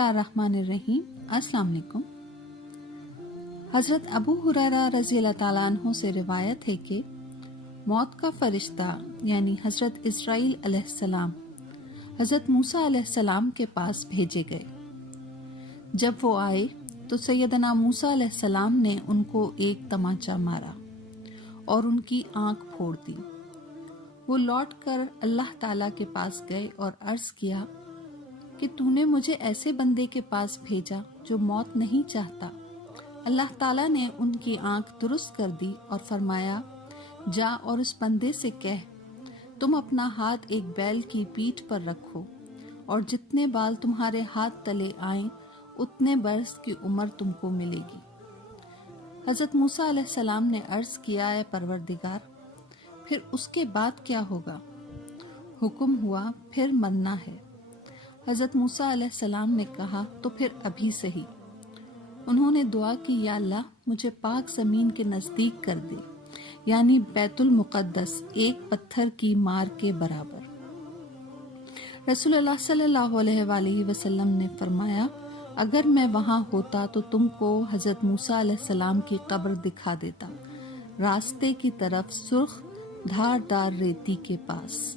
اللہ الرحمن الرحیم۔ السلام علیکم۔ حضرت ابو ہریرہ رضی اللہ تعالیٰ عنہ سے روایت ہے کہ موت کا فرشتہ یعنی حضرت اسرائیل علیہ السلام حضرت موسیٰ علیہ السلام کے پاس بھیجے گئے۔ جب وہ آئے تو سیدنا موسیٰ علیہ السلام نے ان کو ایک تمانچہ مارا اور ان کی آنکھ پھوڑ دی۔ وہ لوٹ کر اللہ تعالیٰ کے پاس گئے اور عرض کیا کہ تو نے مجھے ایسے بندے کے پاس بھیجا جو موت نہیں چاہتا۔ اللہ تعالیٰ نے ان کی آنکھ درست کر دی اور فرمایا، جا اور اس بندے سے کہہ تم اپنا ہاتھ ایک بیل کی پیٹھ پر رکھو اور جتنے بال تمہارے ہاتھ تلے آئیں اتنے برس کی عمر تم کو ملے گی۔ حضرت موسیٰ علیہ السلام نے عرض کیا، اے پروردگار، پھر اس کے بعد کیا ہوگا؟ حکم ہوا، پھر مرنا ہے۔ حضرت موسیٰ علیہ السلام نے کہا، تو پھر ابھی صحیح۔ انہوں نے دعا کی، یا اللہ مجھے پاک زمین کے نزدیک کر دے، یعنی بیت المقدس ایک پتھر کی مار کے برابر۔ رسول اللہ صلی اللہ علیہ وآلہ وسلم نے فرمایا، اگر میں وہاں ہوتا تو تم کو حضرت موسیٰ علیہ السلام کی قبر دکھا دیتا، راستے کی طرف سرخ دھاردار ریتی کے پاس۔